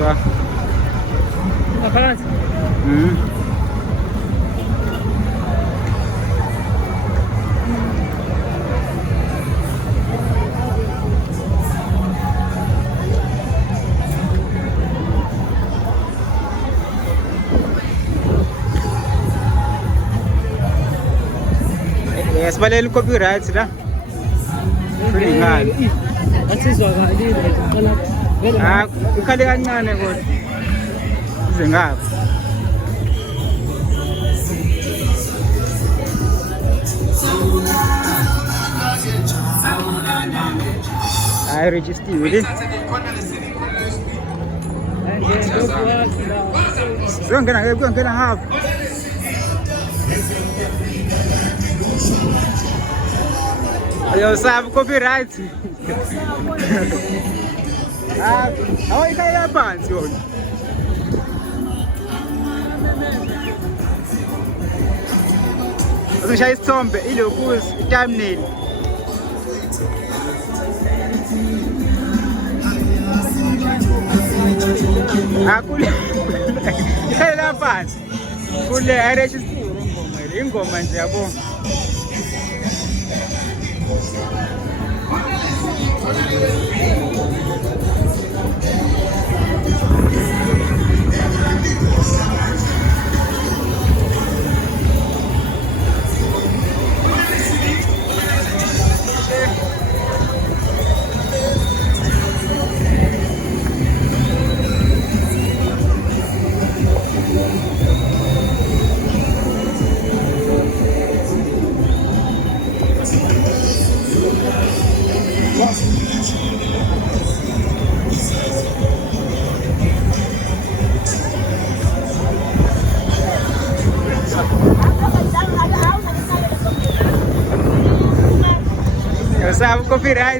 uyazwa. Ngaphakathi. Yasibalela copyright la. Kulingana. Asizwakalile ngicela. Ukhale kancane kodwa. Ize ngapha. Hayi register le. Kuyongena hapha. Yo sabe copyright. Ikhaya phansi yona. Uzishaya isithombe ilokuzi thumbnail. Akule. Ikhaya phansi. Kule aregister ingoma ile. Ingoma nje yabo. Sabe copyright.